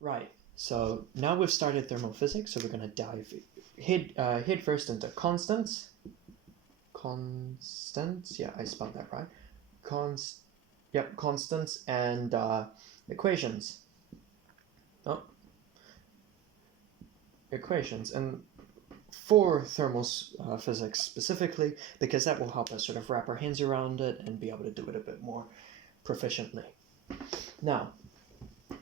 Right. So now we've started thermophysics, so we're going to dive head first into constants. Constants, yeah, I spelled that right. Constants and equations. Oh, equations, and for thermal physics specifically, because that will help us sort of wrap our hands around it and be able to do it a bit more proficiently. Now,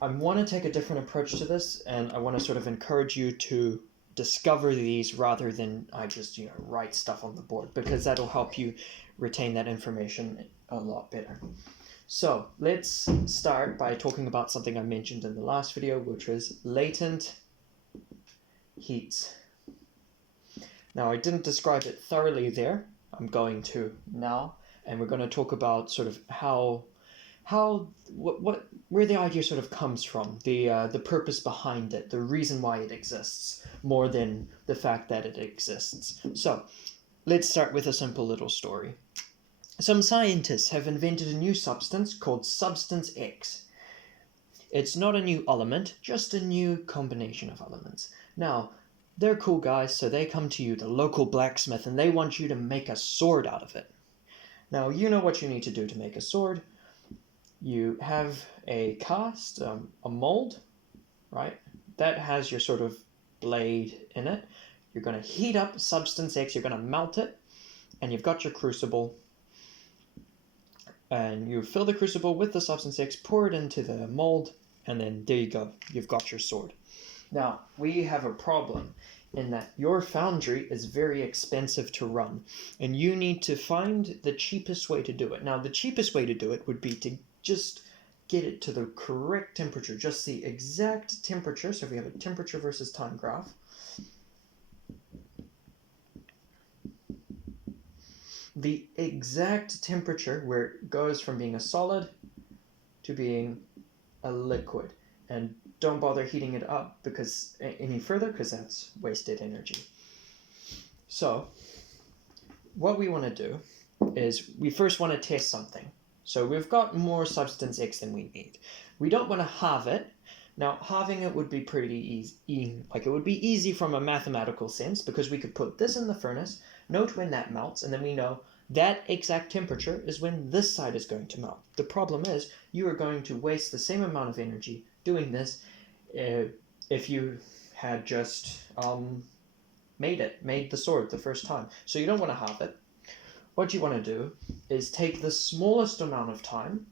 I want to take a different approach to this, and I want to sort of encourage you to discover these rather than I just write stuff on the board, because that'll help you retain that information a lot better. So let's start by talking about something I mentioned in the last video, which was latent heat. Now, I didn't describe it thoroughly there. I'm going to now, and we're going to talk about sort of where the idea sort of comes from, the purpose behind it, the reason why it exists, more than the fact that it exists. So, let's start with a simple little story. Some scientists have invented a new substance called Substance X. It's not a new element, just a new combination of elements. Now, they're cool guys, so they come to you, the local blacksmith, and they want you to make a sword out of it. Now, you know what you need to do to make a sword. You have a cast, a mold, right? That has your sort of blade in it. You're going to heat up Substance X, you're going to melt it, and you've got your crucible. And you fill the crucible with the Substance X, pour it into the mold, and then there you go. You've got your sword. Now, we have a problem in that your foundry is very expensive to run, and you need to find the cheapest way to do it. Now, the cheapest way to do it would be to just get it to the correct temperature, just the exact temperature. So if we have a temperature versus time graph, the exact temperature where it goes from being a solid to being a liquid. And don't bother heating it up any further, because that's wasted energy. So what we want to do is we first want to test something. So we've got more Substance X than we need. We don't want to halve it. Now, halving it would be pretty easy. It would be easy from a mathematical sense, because we could put this in the furnace, note when that melts, and then we know that exact temperature is when this side is going to melt. The problem is you are going to waste the same amount of energy doing this if you had just made the sword the first time. So you don't want to halve it. What you want to do is take the smallest amount of time,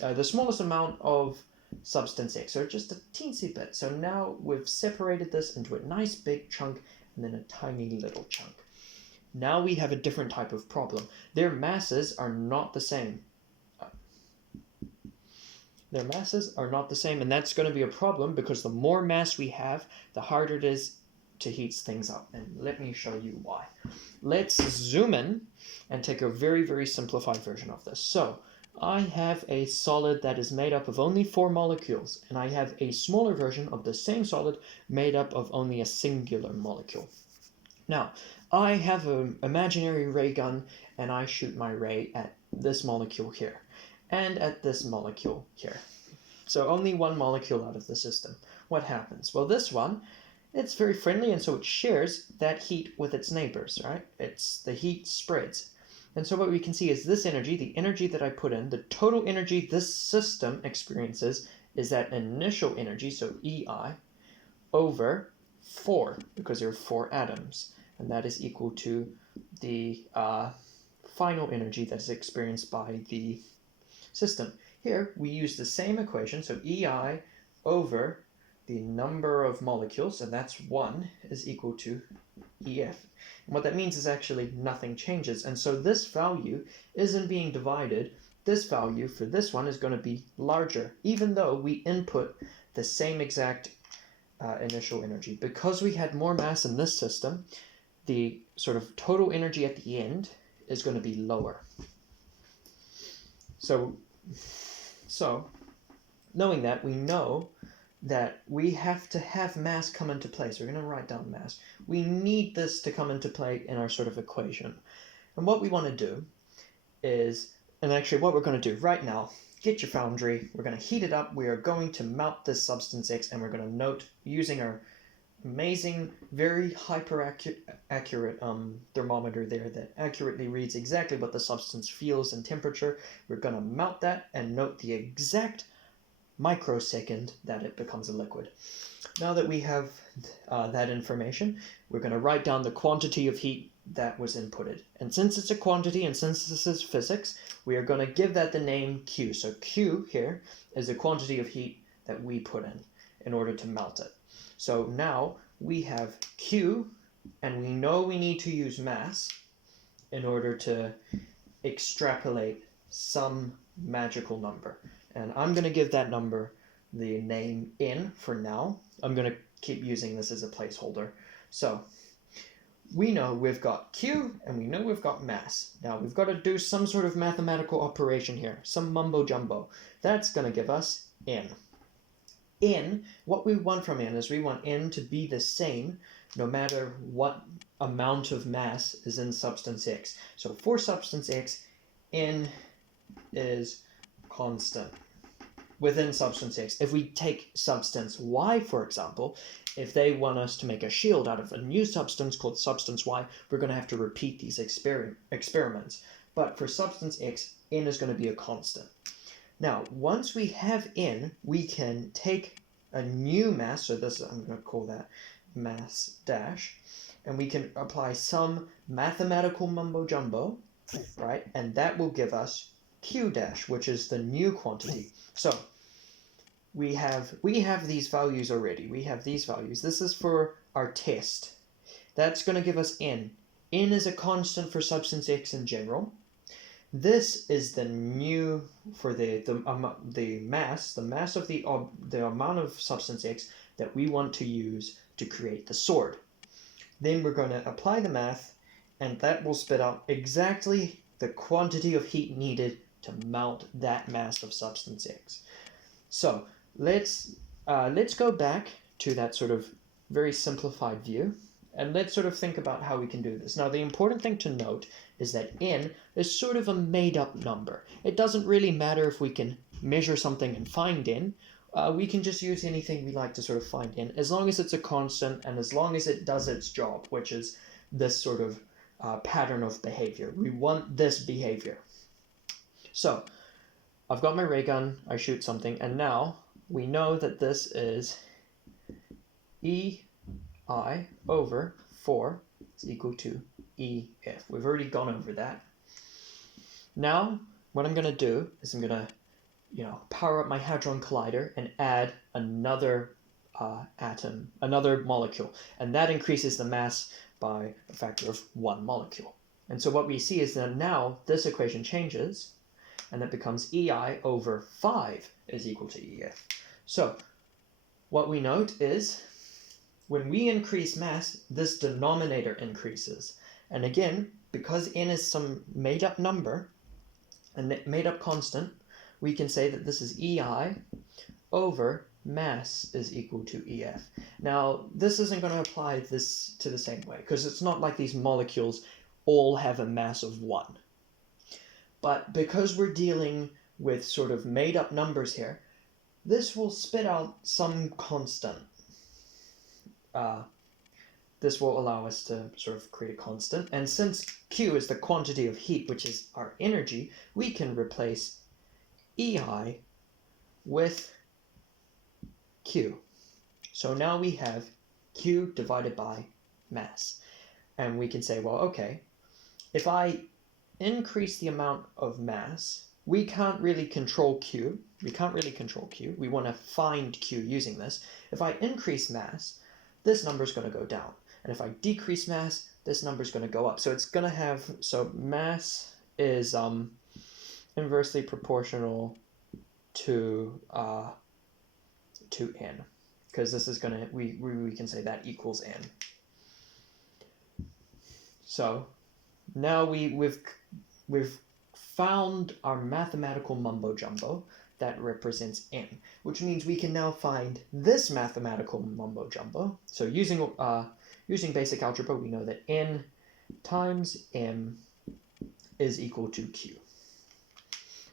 the smallest amount of Substance X, so just a teensy bit. So now we've separated this into a nice big chunk and then a tiny little chunk. Now we have a different type of problem. Their masses are not the same. Their masses are not the same, and that's going to be a problem, because the more mass we have, the harder it is to heat things up. And let me show you why. Let's zoom in and take a very, very simplified version of this. So I have a solid that is made up of only 4 molecules, and I have a smaller version of the same solid made up of only a singular molecule. Now, I have an imaginary ray gun, and I shoot my ray at this molecule here, and at this molecule here. So only one molecule out of the system. What happens? Well, this one, it's very friendly, and so it shares that heat with its neighbors, right? The heat spreads. And so what we can see is this energy, the energy that I put in, the total energy this system experiences is that initial energy, so EI, over 4, because there are 4 atoms. And that is equal to the final energy that is experienced by the system. Here, we use the same equation, so EI over the number of molecules, and that's 1, is equal to EF. And what that means is actually nothing changes. And so this value isn't being divided. This value for this one is going to be larger, even though we input the same exact initial energy. Because we had more mass in this system, the sort of total energy at the end is going to be lower. So knowing that, we know that we have to have mass come into play. So we're going to write down mass. We need this to come into play in our sort of equation. And what we want to do is, and actually what we're going to do right now, get your foundry, we're going to heat it up, we are going to melt this substance X, and we're going to note, using our amazing, very accurate thermometer there that accurately reads exactly what the substance feels in temperature, we're going to melt that and note the exact microsecond that it becomes a liquid. Now that we have that information, we're going to write down the quantity of heat that was inputted. And since it's a quantity and since this is physics, we are going to give that the name Q. So Q here is the quantity of heat that we put in order to melt it. So now we have Q, and we know we need to use mass in order to extrapolate some magical number. And I'm going to give that number the name N for now. I'm going to keep using this as a placeholder. So we know we've got Q and we know we've got mass. Now we've got to do some sort of mathematical operation here, some mumbo jumbo. That's going to give us N. N, what we want from N is we want N to be the same no matter what amount of mass is in substance X. So for substance X, N is constant within substance X. If we take substance Y, for example, if they want us to make a shield out of a new substance called substance Y, we're going to have to repeat these experiments. But for substance X, N is going to be a constant. Now, once we have N, we can take a new mass, so this, I'm going to call that mass dash, and we can apply some mathematical mumbo jumbo, right? And that will give us Q dash, which is the new quantity. So we have these values already. We have these values. This is for our test. That's going to give us N. N is a constant for substance X in general. This is the new for the mass of the amount of substance X that we want to use to create the sword. Then we're going to apply the math, and that will spit out exactly the quantity of heat needed to melt that mass of substance X. So let's go back to that sort of very simplified view, and let's sort of think about how we can do this. Now, the important thing to note is that N is sort of a made-up number. It doesn't really matter if we can measure something and find N. We can just use anything we like to sort of find N, as long as it's a constant and as long as it does its job, which is this sort of pattern of behavior. We want this behavior. So I've got my ray gun, I shoot something, and now we know that this is EI over 4 is equal to EF. We've already gone over that. Now, what I'm going to do is I'm going to, power up my Hadron Collider and add another atom, another molecule, and that increases the mass by a factor of 1 molecule. And so what we see is that now this equation changes, and that becomes EI over 5 is equal to EF. So what we note is when we increase mass, this denominator increases. And again, because N is some made-up number, a made-up constant, we can say that this is EI over mass is equal to EF. Now, this isn't going to apply this to the same way, because it's not like these molecules all have a mass of 1. But because we're dealing with sort of made-up numbers here, this will spit out some constant. This will allow us to sort of create a constant. And since Q is the quantity of heat, which is our energy, we can replace EI with Q. So now we have Q divided by mass. And we can say, well, okay, if I increase the amount of mass, we can't really control Q. We want to find Q using this. If I increase mass, this number is going to go down. And if I decrease mass, this number is going to go up. So it's going to have, so mass is inversely proportional to N. Because this is going to, we can say that equals N. So now we've found our mathematical mumbo jumbo that represents N, which means we can now find this mathematical mumbo jumbo. So using basic algebra, we know that N times M is equal to Q.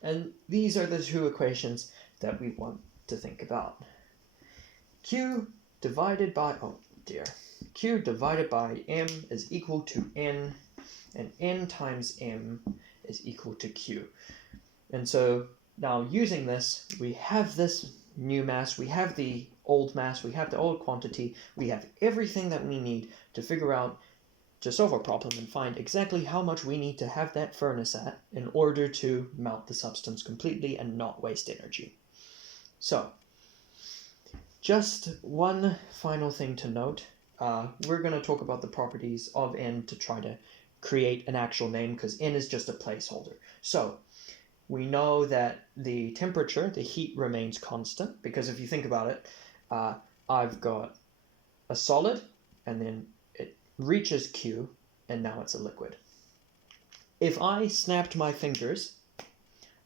And these are the two equations that we want to think about. Q divided by, Q divided by M is equal to N, and N times M is equal to Q. And so now using this, we have this new mass, we have the old mass, we have the old quantity, we have everything that we need to figure out, to solve our problem and find exactly how much we need to have that furnace at in order to melt the substance completely and not waste energy. So, just one final thing to note. We're going to talk about the properties of N to try to create an actual name, because N is just a placeholder. So, we know that the temperature, the heat, remains constant, because if you think about it, I've got a solid, and then it reaches Q, and now it's a liquid. If I snapped my fingers,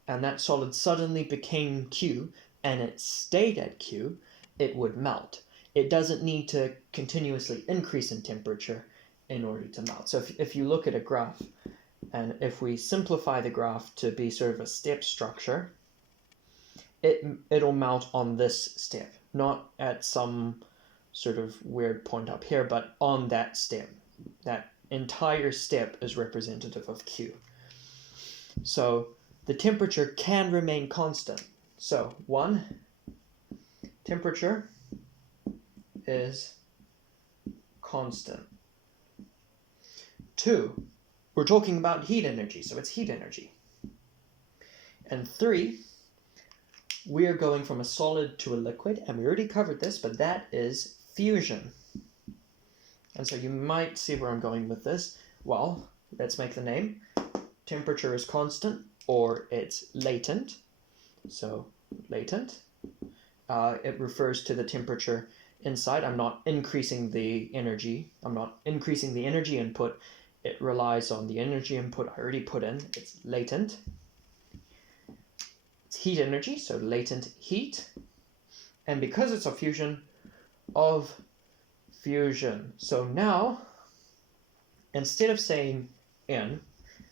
and that solid suddenly became Q, and it stayed at Q, it would melt. It doesn't need to continuously increase in temperature in order to melt. So if you look at a graph, and if we simplify the graph to be sort of a step structure, it'll melt on this step, not at some sort of weird point up here, but on that step. That entire step is representative of Q. So the temperature can remain constant. So 1, temperature is constant. 2, we're talking about heat energy, so it's heat energy. And 3, we are going from a solid to a liquid, and we already covered this, but that is fusion. And so you might see where I'm going with this. Well, let's make the name. Temperature is constant, or it's latent. So latent. It refers to the temperature inside. I'm not increasing the energy. I'm not increasing the energy input. It relies on the energy input I already put in. It's latent. It's heat energy, so latent heat. And because it's a fusion of fusion. So now, instead of saying N,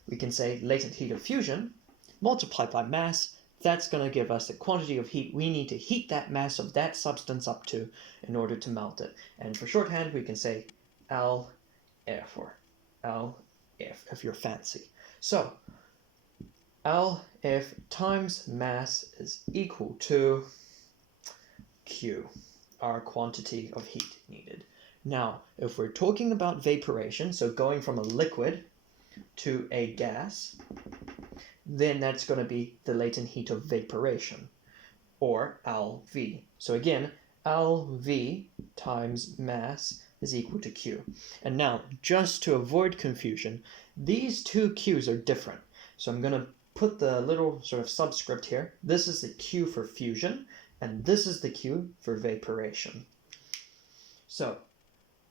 we can say latent heat of fusion multiplied by mass. That's going to give us the quantity of heat we need to heat that mass of that substance up to in order to melt it. And for shorthand, we can say LF, or LF if you're fancy. So LF times mass is equal to Q, our quantity of heat needed. Now, if we're talking about vaporation, so going from a liquid to a gas, then that's going to be the latent heat of vaporation, or LV. So again, LV times mass is equal to Q. And now, just to avoid confusion, these two Q's are different. So I'm going to put the little sort of subscript here. This is the Q for fusion, and this is the Q for vaporation. So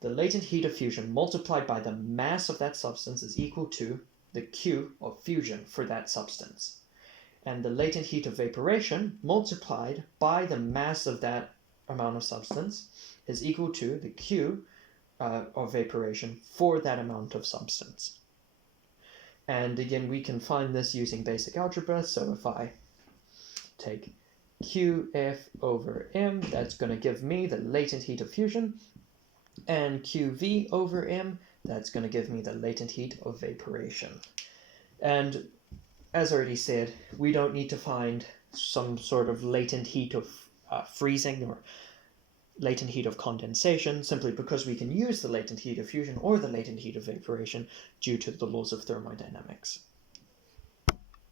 the latent heat of fusion multiplied by the mass of that substance is equal to the Q of fusion for that substance. And the latent heat of vaporation multiplied by the mass of that amount of substance is equal to the Q of vaporation for that amount of substance. And again, we can find this using basic algebra. So if I take QF over M, that's going to give me the latent heat of fusion. And QV over M, that's going to give me the latent heat of vaporation. And as already said, we don't need to find some sort of latent heat of freezing or latent heat of condensation, simply because we can use the latent heat of fusion or the latent heat of vaporation due to the laws of thermodynamics.